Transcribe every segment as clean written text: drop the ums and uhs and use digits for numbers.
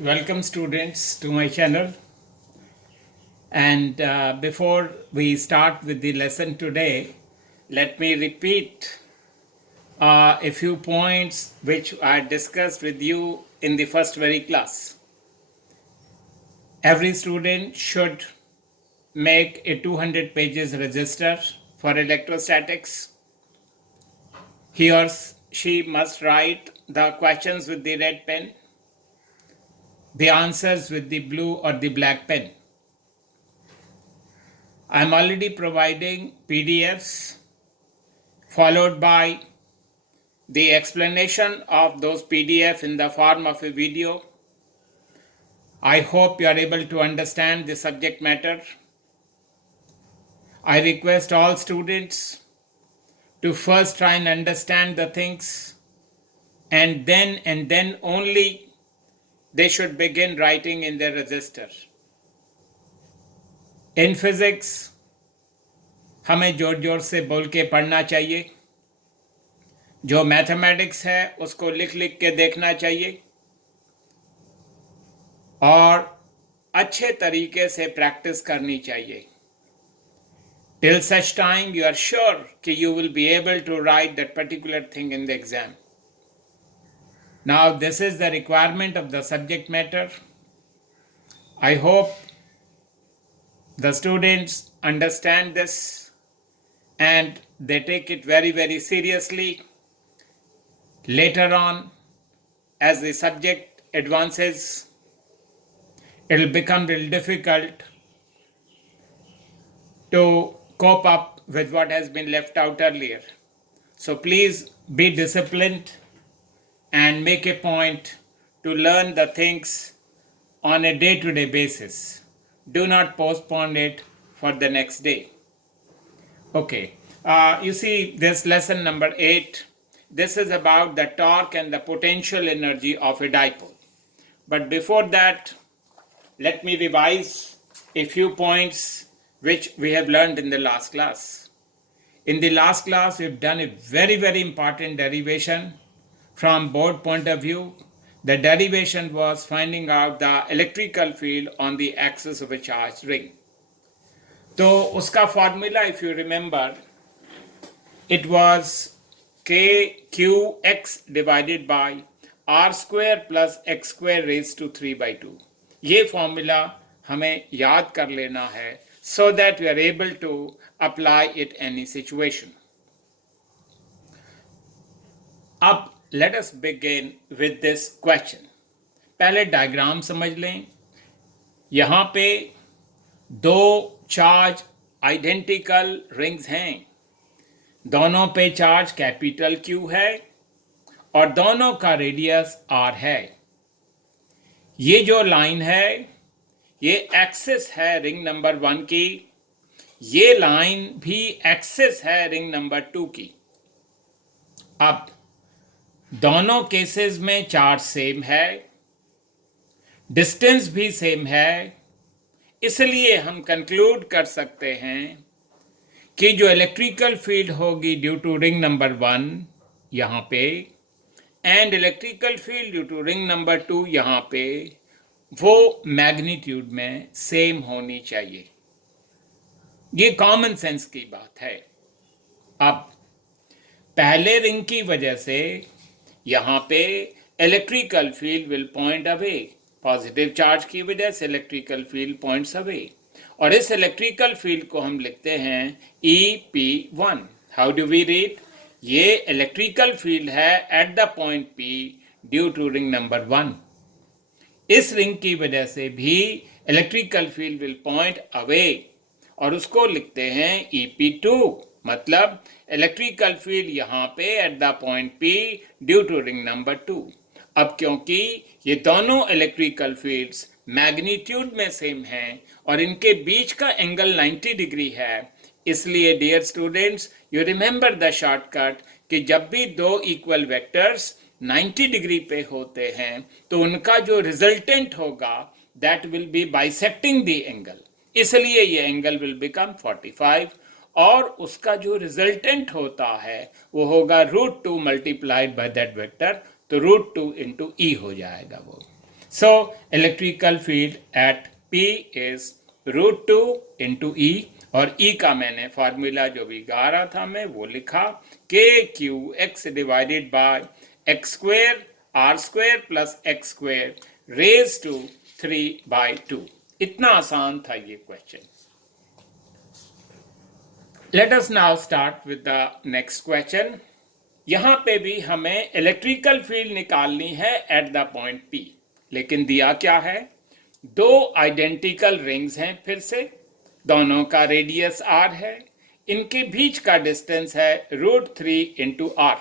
Welcome students to my channel, and before we start with the lesson today, let me repeat a few points which I discussed with you in the first very class. Every student should make a 200 pages register for electrostatics. He or she must write the questions with the red pen, the answers with the blue or the black pen. I'm already providing PDFs followed by the explanation of those PDF in the form of a video. I hope you are able to understand the subject matter. I request all students to first try and understand the things, and then only they should begin writing in their register. In physics, हमें जोर जोर से बोल के पढ़ना चाहिए. जो mathematics है उसको लिख लिख के देखना चाहिए और अच्छे तरीके से प्रैक्टिस करनी चाहिए. Till such time you are sure that you will be able to write that particular thing in the exam. Now this is the requirement of the subject matter. I hope the students understand this and they take it very, very seriously. Later on, as the subject advances, it will become real difficult to cope up with what has been left out earlier. So please be disciplined and make a point to learn the things on a day-to-day basis. Do not postpone it for the next day. Okay, you see this lesson number 8. This is about the torque and the potential energy of a dipole. But before that, let me revise a few points which we have learned in the last class. In the last class, we've done a very, very important derivation from board point of view. The derivation was finding out the electrical field on the axis of a charged ring. So, uska formula, if you remember, it was kqx divided by r square plus x square raised to 3 by 2. ये formula हमें याद कर लेना है so that we are able to apply it any situation. अब let us begin with this question. पहले diagram समझ लें. यहाँ पे दो चार्ज आइडेंटिकल रिंग्स हैं. दोनों पे चार्ज कैपिटल Q है और दोनों का रेडियस R है. ये जो लाइन है ये एक्सिस है रिंग नंबर 1 की. ये लाइन भी एक्सिस है रिंग नंबर 2 की. अब दोनों केसेस में चार्ज सेम है, डिस्टेंस भी सेम है, इसलिए हम कंक्लूड कर सकते हैं कि जो इलेक्ट्रिकल फील्ड होगी ड्यू टू रिंग नंबर 1 यहाँ पे and electrical field due to ring number 2 यहाँ पे, वो मैग्नीट्यूड में सेम होनी चाहिए. ये कॉमन सेंस की बात है. अब पहले रिंग की वजह से यहाँ पे electrical field will point away. Positive charge की वजह से इलेक्ट्रिकल फील्ड पॉइंट्स अवे और इस इलेक्ट्रिकल फील्ड को हम लिखते हैं EP1. How do we read? ये इलेक्ट्रिकल फील्ड है at the point P due to ring number 1. इस रिंग की वजह से भी electrical field will point away और उसको लिखते हैं EP2. मतलब इलेक्ट्रिकल फील्ड यहाँ पे at the point P due to ring number 2. अब क्योंकि ये दोनों इलेक्ट्रिकल फील्ड्स मैग्नीट्यूड में सेम हैं और इनके बीच का एंगल 90 डिग्री है, इसलिए dear students you remember the shortcut कि जब भी दो इक्वल वेक्टर्स 90 डिग्री पे होते हैं तो उनका जो रिजल्टेंट होगा that will be bisecting the angle. इसलिए ये एंगल विल बिकम 45 और उसका जो रिजल्टेंट होता है वो होगा √2 मल्टीप्लाइड बाय दैट वेक्टर. तो √2 into E हो जाएगा वो. So electrical field at P is √2 into E, और E का मैंने फॉर्मूला जो भी गा रहा था मैं वो लिखा, k q x divided by x square r square plus x square raise to 3/2। इतना आसान था ये question. Let us now start with the next question. यहां पे भी हमें इलेक्ट्रिकल फील्ड निकालनी है एट द पॉइंट P, लेकिन दिया क्या है, दो आइडेंटिकल रिंग्स हैं, फिर से दोनों का रेडियस r है, इनके बीच का डिस्टेंस है √3 इंटू r।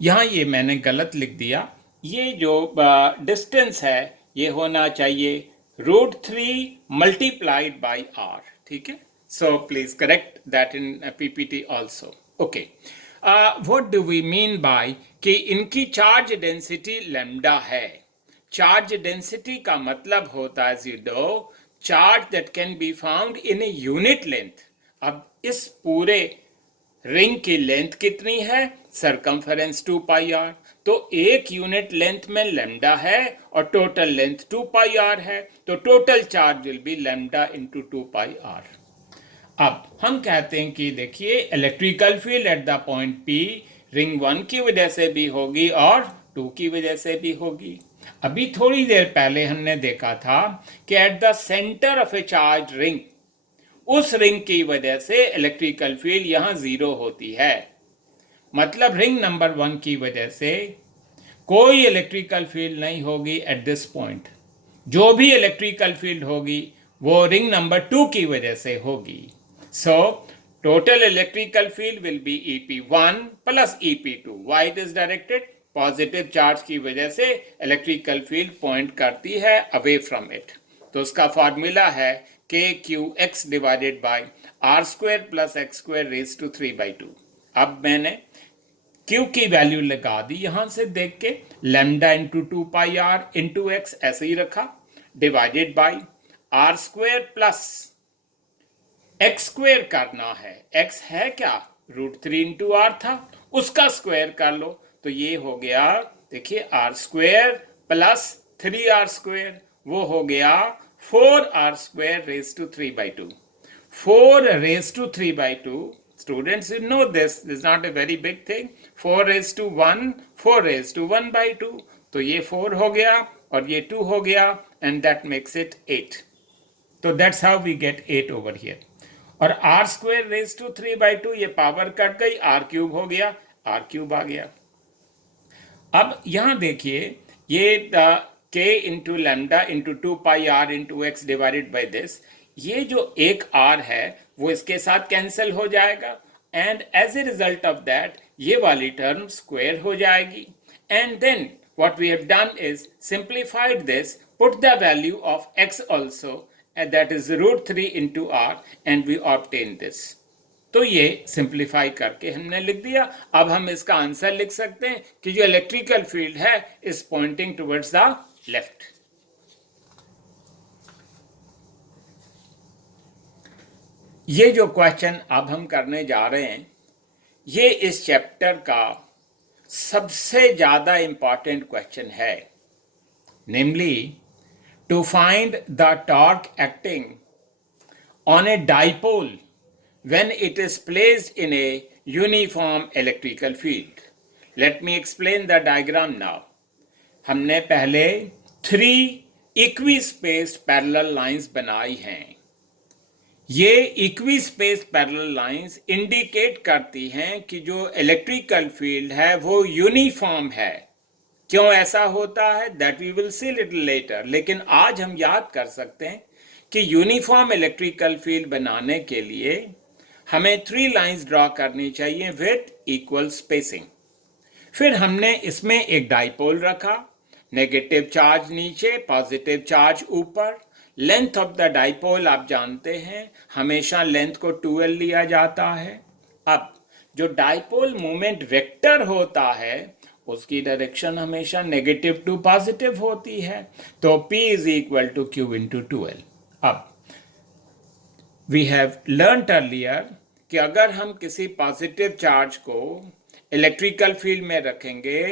यहां ये मैंने गलत लिख दिया, ये जो डिस्टेंस है ये होना चाहिए √3 मल्टीप्लाइड बाई r, ठीक है। So please correct that in PPT also. Okay, what do we mean by कि इनकी चार्ज डेंसिटी लैम्डा है। चार्ज डेंसिटी का मतलब होता है zero charge that can be found in a unit length. अब इस पूरे रिंग की लेंथ कितनी है, सरकमफेरेंस 2πr, तो एक यूनिट लेंथ में लैम्डा है और टोटल लेंथ 2πr है, तो total charge will be lambda into 2πr। अब हम कहते हैं कि देखिए electrical field at the point P ring 1 की वजह से भी होगी और 2 की वजह से भी होगी। अभी थोड़ी देर पहले हमने देखा था कि at the centre of A charge ring, उस रिंग की वजह से इलेक्ट्रिकल फील्ड यहां 0 होती है। मतलब रिंग नंबर 1 की वजह से कोई इलेक्ट्रिकल फील्ड नहीं होगी एट दिस पॉइंट। जो भी इलेक्ट्रिकल फील्ड होगी वो रिंग नंबर 2 की वजह से होगी। So total electrical field will be EP1 plus EP2। Why it is directed, positive charge की वजह से इलेक्ट्रिकल फील्ड पॉइंट करती है अवे फ्रॉम इट, तो उसका फॉर्मूला है k q x divided by r square plus x square raise to 3/2। अब मैंने Q की वैल्यू लगा दी यहां से देख के, lambda into 2πr into x ऐसे ही रखा, divided by r square plus x square करना है। एक्स है क्या, √3 इंटू आर था, उसका स्क्वायर कर लो, तो ये हो गया, देखिए are square plus 3r square, वो हो गया 4r square raise to 3/2। 4 raised to 3/2, students you know this is not a very big thing, 4 raised to 1, 4 raised to 1/2, तो ये 4 हो गया और ये 2 हो गया and that makes it 8, तो that's how we get 8 over here। और r square raised to 3/2, ये पावर कट गई, r क्यूब हो गया, r क्यूब आ गया। अब यहां देखिए ये k into lambda into 2πr into x divided by this, ये जो एक r है वो इसके साथ कैंसिल हो जाएगा and as a result of that ये वाली टर्म स्क्वायर हो जाएगी। And then what we have done is simplified this, put the value of x also and that is √3 into r and we obtain this। तो ये simplify करके हमने लिख दिया। अब हम इसका आंसर लिख सकते हैं कि जो इलेक्ट्रिकल फील्ड है is pointing towards the left. ये जो क्वेश्चन अब हम करने जा रहे हैं ये इस चैप्टर का सबसे ज्यादा इंपॉर्टेंट क्वेश्चन है, नेमली to find the torque acting on a dipole when it is placed in a uniform electrical field। Let me explain the diagram now। हमने पहले 3 equispaced parallel lines बनाई हैं। ये equispaced parallel lines indicate करती हैं कि जो electrical field है वो uniform है। क्यों ऐसा होता है that we will see little later, लेकिन आज हम याद कर सकते हैं कि यूनिफॉर्म इलेक्ट्रिकल फील्ड बनाने के लिए हमें 3 लाइंस ड्रॉ करनी चाहिए विथ इक्वल स्पेसिंग। फिर हमने इसमें एक डाइपोल रखा, नेगेटिव चार्ज नीचे पॉजिटिव चार्ज ऊपर। लेंथ ऑफ द डाइपोल आप जानते हैं हमेशा लेंथ को 2l लिया जाता है। अब जो डाइपोल मोमेंट वेक्टर होता है उसकी डायरेक्शन हमेशा नेगेटिव टू पॉजिटिव होती है, तो P is equal to Q into 2l। अब वी हैव लर्नड अर्लियर कि अगर हम किसी पॉजिटिव चार्ज को इलेक्ट्रिकल फील्ड में रखेंगे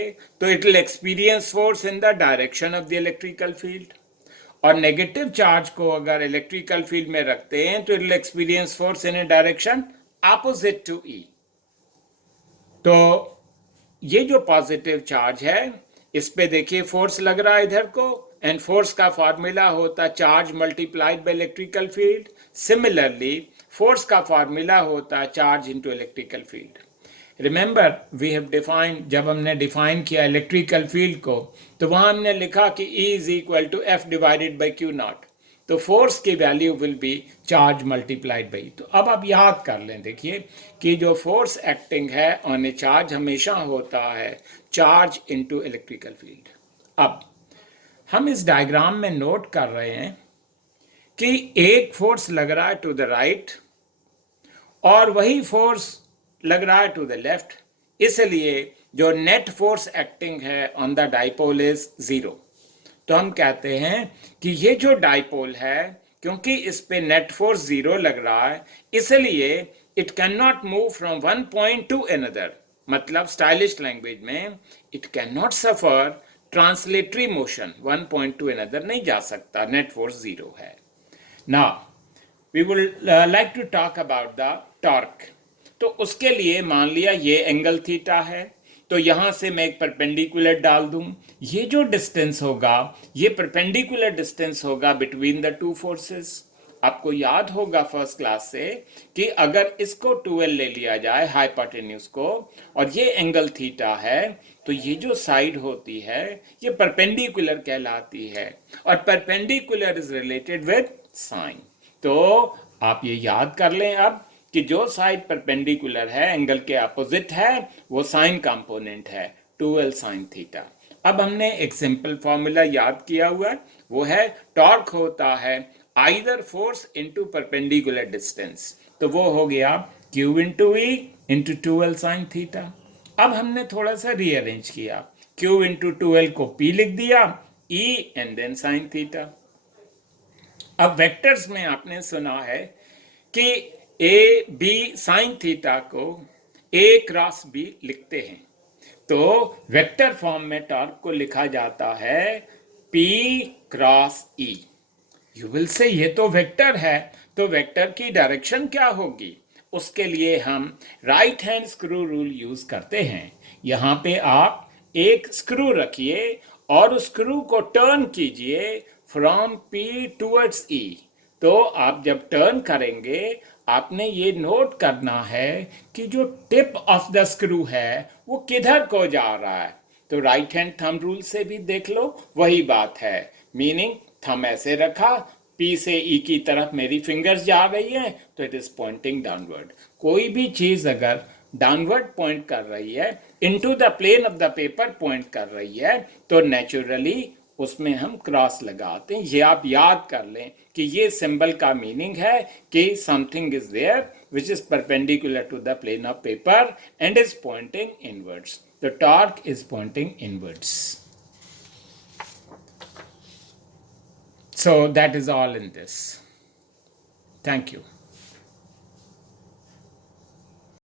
तो it will experience force in the direction of the electrical field, और नेगेटिव चार्ज को अगर इलेक्ट्रिकल फील्ड में रखते हैं तो it will experience force in a direction opposite to E. तो ये जो पॉजिटिव चार्ज है इस पे देखिए फोर्स लग रहा है इधर को, एंड फोर्स का फॉर्मूला होता charge multiplied by electrical field. Similarly force का फॉर्मूला होता charge into electrical field. Remember we have defined, जब हमने डिफाइन किया इलेक्ट्रिकल फील्ड को तो वहां हमने लिखा कि E is equal to F divided by q naught. तो फोर्स की value will be charge multiplied by. तो अब आप याद कर लें, देखिए कि जो फोर्स एक्टिंग है ऑन ए चार्ज हमेशा होता है चार्ज इनटू इलेक्ट्रिकल फील्ड। अब हम इस डायग्राम में नोट कर रहे हैं कि एक फोर्स लग रहा है टू द राइट और वही फोर्स लग रहा है टू द लेफ्ट, इसलिए जो नेट फोर्स एक्टिंग है on the dipole is zero. तो हम कहते हैं कि ये जो डाइपोल है, क्योंकि इस पे नेट फोर्स जीरो लग रहा है, इसलिए it can not move from one point to another. मतलब स्टाइलिश लैंग्वेज में it can not suffer translatory motion, one point to another नहीं जा सकता, नेट फोर्स जीरो है। Now we would like to talk about the torque. तो उसके लिए मान लिया ये एंगल थीटा है, तो यहां से मैं एक परपेंडिकुलर डाल दूं। ये जो डिस्टेंस होगा ये परपेंडिकुलर डिस्टेंस होगा बिटवीन द टू फोर्सेस। आपको याद होगा फर्स्ट क्लास से कि अगर इसको 2l ले लिया जाए हाइपोटेन्यूज को, और ये एंगल थीटा है, तो ये जो साइड होती है ये परपेंडिकुलर कहलाती है, और perpendicular is related with sine. तो आप ये याद कर लें अब कि जो साइड परपेंडिकुलर है एंगल के अपोजिट है वो साइन कंपोनेंट है 2l साइन थीटा। अब हमने एक सिंपल फॉर्मूला याद किया हुआ है, वो है टॉर्क होता है either force into perpendicular distance. तो वो हो गया Q into E into 2l sign theta. अब हमने थोड़ा सा रीअरेंज किया, Q इंटू 2l को P लिख दिया, E and then sine theta. अब वेक्टर्स में आपने सुना है कि ए बी साइन थीटा को A क्रॉस B लिखते हैं, तो वेक्टर फॉर्म में टॉर्क को लिखा जाता है P cross E। You will say ये तो वेक्टर है, तो वेक्टर की डायरेक्शन क्या होगी? उसके लिए हम right hand screw rule use करते हैं। यहां पे आप एक स्क्रू रखिए और उस स्क्रू को टर्न कीजिए फ्रॉम P टूवर्ड्स E। तो आप जब टर्न करेंगे आपने ये नोट करना है कि जो टिप ऑफ द स्क्रू है वो किधर को जा रहा है। तो राइट हैंड थंब रूल से भी देख लो, वही बात है। मीनिंग थंब ऐसे रखा, P से E की तरफ मेरी फिंगर्स जा रही है, तो इट इज पॉइंटिंग डाउनवर्ड। कोई भी चीज अगर डाउनवर्ड पॉइंट कर रही है, into the plane of the paper point कर रही है, तो नेचुरली उसमें हम क्रॉस लगाते हैं। ये आप याद कर लें कि ये सिंबल का मीनिंग है कि something is there which is perpendicular to the plane of paper and is pointing inwards. The torque is pointing inwards. So that is all in this. Thank you.